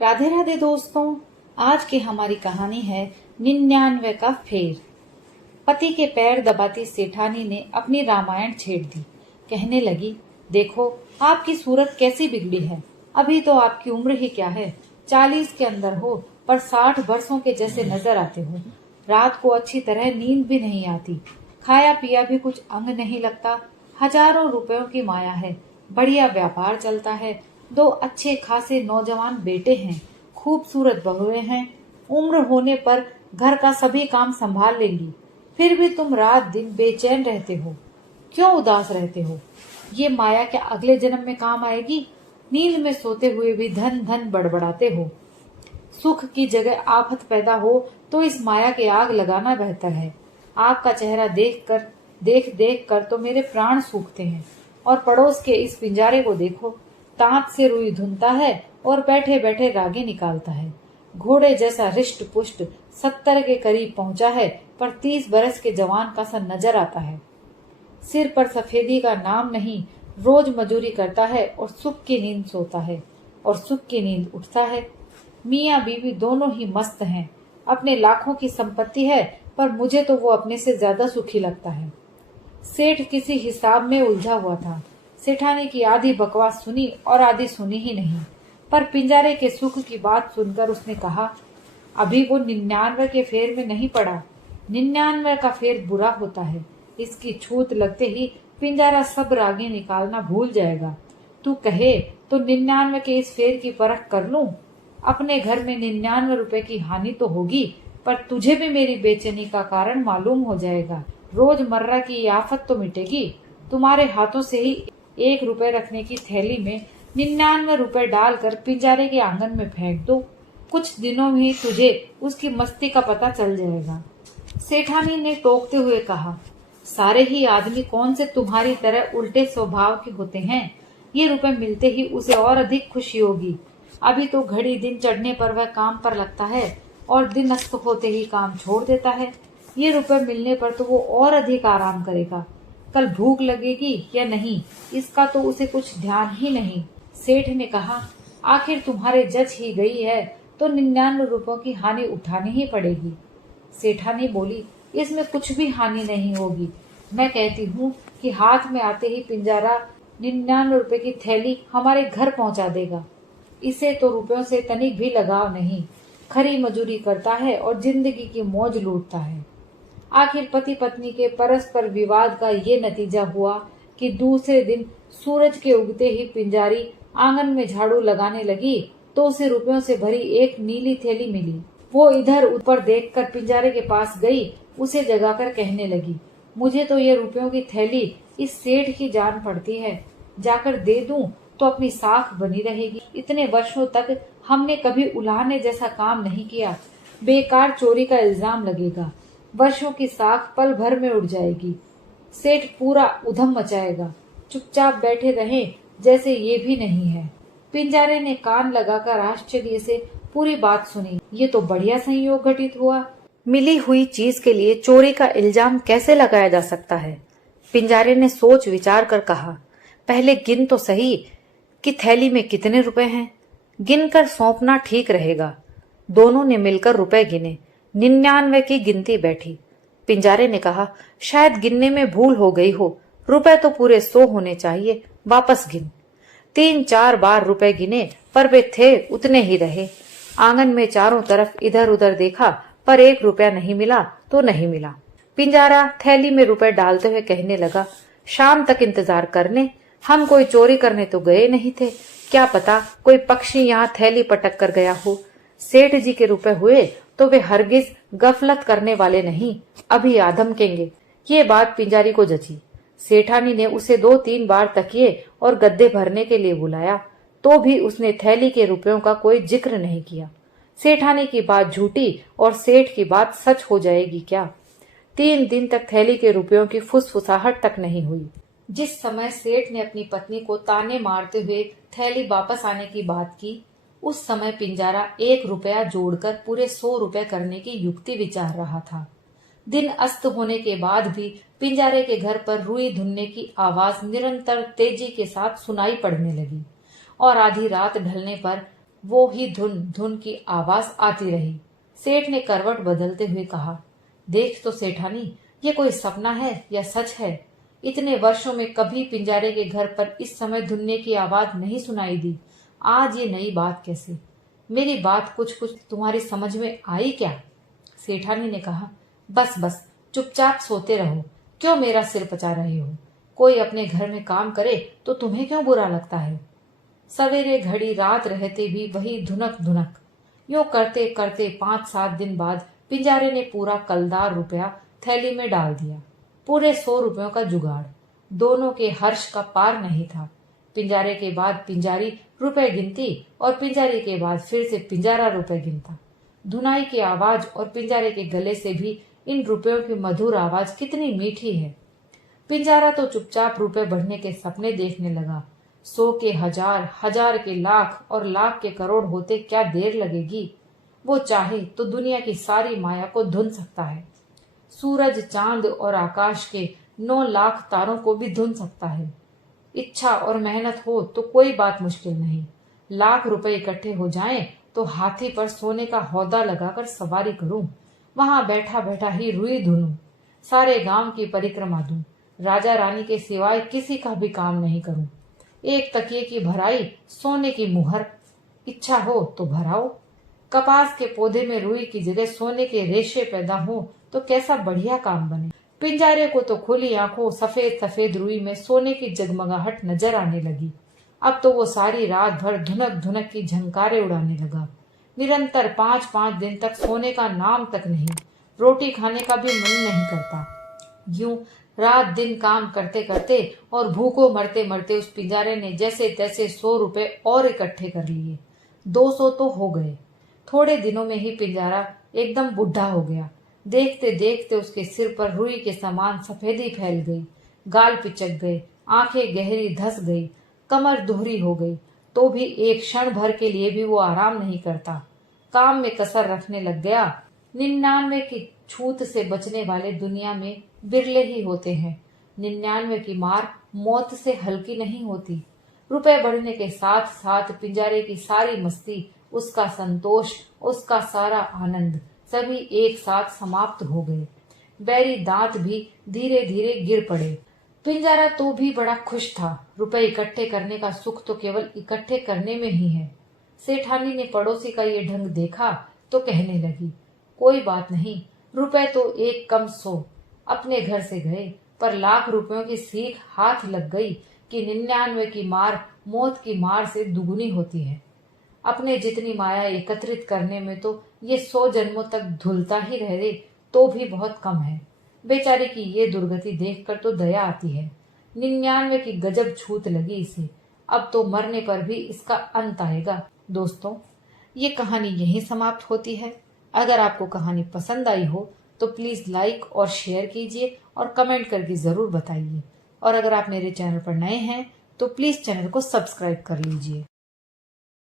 राधे राधे दोस्तों। आज की हमारी कहानी है 99 का फेर। पति के पैर दबाती सेठानी ने अपनी रामायण छेड़ दी। कहने लगी, देखो आपकी सूरत कैसी बिगड़ी है। अभी तो आपकी उम्र ही क्या है, 40 के अंदर हो, पर 60 वर्षों के जैसे नजर आते हो। रात को अच्छी तरह नींद भी नहीं आती, खाया पिया भी कुछ अंग नहीं लगता। हजारों रुपयों की माया है, बढ़िया व्यापार चलता है, 2 अच्छे खासे नौजवान बेटे हैं, खूबसूरत बहुएं हैं, उम्र होने पर घर का सभी काम संभाल लेंगी। फिर भी तुम रात दिन बेचैन रहते हो, क्यों उदास रहते हो? ये माया क्या अगले जन्म में काम आएगी? नींद में सोते हुए भी धन धन बड़बड़ाते हो। सुख की जगह आफत पैदा हो तो इस माया के आग लगाना बेहतर है। आपका चेहरा देख देख कर तो मेरे प्राण सूखते हैं। और पड़ोस के इस पिंजारे को देखो, दांत से रुई धुनता है और बैठे बैठे रागे निकालता है। घोड़े जैसा रिष्ट पुष्ट 70 के करीब पहुंचा है, पर 30 बरस के जवान का सा नजर आता है। सिर पर सफेदी का नाम नहीं, रोज मजूरी करता है और सुख की नींद सोता है और सुख की नींद उठता है। मियाँ बीवी दोनों ही मस्त हैं। अपने लाखों की संपत्ति है, पर मुझे तो वो अपने से ज्यादा सुखी लगता है। सेठ किसी हिसाब में उलझा हुआ था। सेठानी की आधी बकवास सुनी और आधी सुनी ही नहीं, पर पिंजारे के सुख की बात सुनकर उसने कहा, अभी वो 99 के फेर में नहीं पड़ा। 99 का फेर बुरा होता है। इसकी छूत लगते ही पिंजारा सब रागे निकालना भूल जाएगा। तू कहे तो 99 के इस फेर की परख कर लूं। अपने घर में 99 रुपए की हानि तो होगी, पर तुझे भी मेरी बेचैनी का कारण मालूम हो जाएगा। रोजमर्रा की आफत तो मिटेगी। तुम्हारे हाथों से ही 1 रुपए रखने की थैली में 99 रुपए डालकर पिंजारे के आंगन में फेंक दो। कुछ दिनों में ही तुझे उसकी मस्ती का पता चल जाएगा। सेठानी ने टोकते हुए कहा, सारे ही आदमी कौन से तुम्हारी तरह उल्टे स्वभाव के होते हैं। ये रुपए मिलते ही उसे और अधिक खुशी होगी। अभी तो घड़ी दिन चढ़ने पर वह काम पर लगता है और दिन अस्त होते ही काम छोड़ देता है। ये रुपए मिलने पर तो वो और अधिक आराम करेगा। कल भूख लगेगी या नहीं, इसका तो उसे कुछ ध्यान ही नहीं। सेठ ने कहा, आखिर तुम्हारे जच ही गई है तो 99 रुपयों की हानि उठानी ही पड़ेगी। सेठानी बोली, इसमें कुछ भी हानि नहीं होगी। मैं कहती हूँ कि हाथ में आते ही पिंजारा 99 रुपए की थैली हमारे घर पहुँचा देगा। इसे तो रुपयों से तनिक भी लगाव नहीं, खरी मजूरी करता है और जिंदगी की मौज लूटता है। आखिर पति पत्नी के परस्पर विवाद का ये नतीजा हुआ कि दूसरे दिन सूरज के उगते ही पिंजारी आंगन में झाड़ू लगाने लगी तो उसे रुपयों से भरी एक नीली थैली मिली। वो इधर ऊपर देखकर पिंजारे के पास गई, उसे जगाकर कहने लगी, मुझे तो ये रुपयों की थैली इस सेठ की जान पड़ती है। जाकर दे दूं तो अपनी साख बनी रहेगी। इतने वर्षों तक हमने कभी उलाहने जैसा काम नहीं किया। बेकार चोरी का इल्जाम लगेगा। वर्षों की साख पल भर में उड़ जाएगी। सेठ पूरा उधम मचाएगा। चुपचाप बैठे रहें जैसे ये भी नहीं है। पिंजारे ने कान लगाकर आश्चर्य से पूरी बात सुनी। ये तो बढ़िया संयोग घटित हुआ। मिली हुई चीज के लिए चोरी का इल्जाम कैसे लगाया जा सकता है? पिंजारे ने सोच विचार कर कहा, पहले गिन तो सही कि थैली में कितने रुपए हैं। गिनकर सौंपना ठीक रहेगा। दोनों ने मिलकर रुपए गिने। 99 की गिनती बैठी। पिंजारे ने कहा, शायद गिनने में भूल हो गई हो, रुपए तो पूरे 100 होने चाहिए, वापस गिन। 3-4 बार रुपए गिने, पर वे थे उतने ही रहे। आंगन में चारों तरफ इधर उधर देखा, पर 1 रुपया नहीं मिला तो नहीं मिला। पिंजारा थैली में रुपए डालते हुए कहने लगा, शाम तक इंतजार करने। हम कोई चोरी करने तो गए नहीं थे, क्या पता कोई पक्षी यहाँ थैली पटक कर गया हो। सेठ जी के रुपए हुए तो वे हरगिज गफलत करने वाले नहीं, अभी आधमकेंगे। ये बात पिंजारी को जची। सेठानी ने उसे 2-3 बार तकिए और गद्दे भरने के लिए बुलाया, तो भी उसने थैली के रुपयों का कोई जिक्र नहीं किया। सेठानी की बात झूठी और सेठ की बात सच हो जाएगी क्या? 3 दिन तक थैली के रुपयों की फुसफुसाहट तक नहीं हुई। जिस समय सेठ ने अपनी पत्नी को ताने मारते हुए थैली वापस आने की बात की, उस समय पिंजारा 1 रुपया जोड़कर पूरे 100 रुपए करने की युक्ति विचार रहा था। दिन अस्त होने के बाद भी पिंजारे के घर पर रुई धुनने की आवाज निरंतर तेजी के साथ सुनाई पड़ने लगी और आधी रात ढलने पर वो ही धुन धुन की आवाज आती रही। सेठ ने करवट बदलते हुए कहा, देख तो सेठानी, ये कोई सपना है या सच है? इतने वर्षों में कभी पिंजारे के घर पर इस समय धुनने की आवाज नहीं सुनाई दी। आज ये नई बात कैसे? मेरी बात कुछ कुछ तुम्हारी समझ में आई क्या? सेठानी ने कहा, बस बस, चुपचाप सोते रहो। क्यों मेरा सिर पचा रहे हो? कोई अपने घर में काम करे तो तुम्हें क्यों बुरा लगता है? सवेरे घड़ी रात रहते भी वही धुनक धुनक। यूं करते करते 5-7 दिन बाद पिंजारे ने पूरा कलदार रुपया थैली में डाल दिया। पूरे 100 रुपयों का जुगाड़। दोनों के हर्ष का पार नहीं था। पिंजारे के बाद पिंजारी रुपए गिनती और पिंजारी के बाद फिर से पिंजारा रुपए गिनता। धुनाई की आवाज और पिंजारे के गले से भी इन रुपयों की मधुर आवाज कितनी मीठी है। पिंजारा तो चुपचाप रुपए बढ़ने के सपने देखने लगा। 100 के 1000, 1000 के लाख और लाख के करोड़ होते क्या देर लगेगी? वो चाहे तो दुनिया की सारी माया को धुन सकता है। सूरज, चांद और आकाश के 9 लाख तारों को भी धुन सकता है। इच्छा और मेहनत हो तो कोई बात मुश्किल नहीं। लाख रुपए इकट्ठे हो जाएं तो हाथी पर सोने का हौदा लगाकर सवारी करूं, वहां बैठा बैठा ही रुई धुनूं, सारे गांव की परिक्रमा दूं, राजा रानी के सिवाय किसी का भी काम नहीं करूं। एक तकिए की भराई, सोने की मुहर, इच्छा हो तो भराओ। कपास के पौधे में रुई की जगह सोने के रेशे पैदा हो तो कैसा बढ़िया काम बने। पिंजारे को तो खुली आंखों सफेद सफेद रुई में सोने की जगमगाहट नजर आने लगी। अब तो वो सारी रात भर धुनक धुनक की झंकारे उड़ाने लगा। निरंतर 5-5 दिन तक सोने का नाम तक नहीं, रोटी खाने का भी मन नहीं करता। यूं रात दिन काम करते करते और भूखों मरते मरते उस पिंजारे ने जैसे तैसे 100 रुपए और इकट्ठे कर लिए। 200 तो हो गए। थोड़े दिनों में ही पिंजारा एकदम बुढ़ा हो गया। देखते देखते उसके सिर पर रुई के समान सफेदी फैल गई, गाल पिचक गए, आंखें गहरी धस गई, कमर दोहरी हो गई। तो भी एक क्षण भर के लिए भी वो आराम नहीं करता, काम में कसर रखने लग गया। 99 की छूत से बचने वाले दुनिया में बिरले ही होते हैं। 99 की मार मौत से हल्की नहीं होती। रुपए बढ़ने के साथ साथ पिंजारे की सारी मस्ती, उसका संतोष, उसका सारा आनंद सभी एक साथ समाप्त हो गए। बैरी दांत भी धीरे धीरे गिर पड़े। पिंजारा तो भी बड़ा खुश था। रुपए इकट्ठे करने का सुख तो केवल इकट्ठे करने में ही है। सेठानी ने पड़ोसी का ये ढंग देखा तो कहने लगी, कोई बात नहीं, रुपए तो एक कम 100 अपने घर से गए, पर लाख रुपयों की सीख हाथ लग गई कि 99 की मार मौत की मार से दुगुनी होती है। अपने जितनी माया एकत्रित करने में तो ये 100 जन्मों तक धुलता ही रहे तो भी बहुत कम है। बेचारे की ये दुर्गति देखकर तो दया आती है। 99 की गजब छूत लगी इसे। अब तो मरने पर भी इसका अंत आएगा। दोस्तों, ये कहानी यहीं समाप्त होती है। अगर आपको कहानी पसंद आई हो तो प्लीज लाइक और शेयर कीजिए और कमेंट करके जरूर बताइए। और अगर आप मेरे चैनल पर नए हैं तो प्लीज चैनल को सब्सक्राइब कर लीजिए।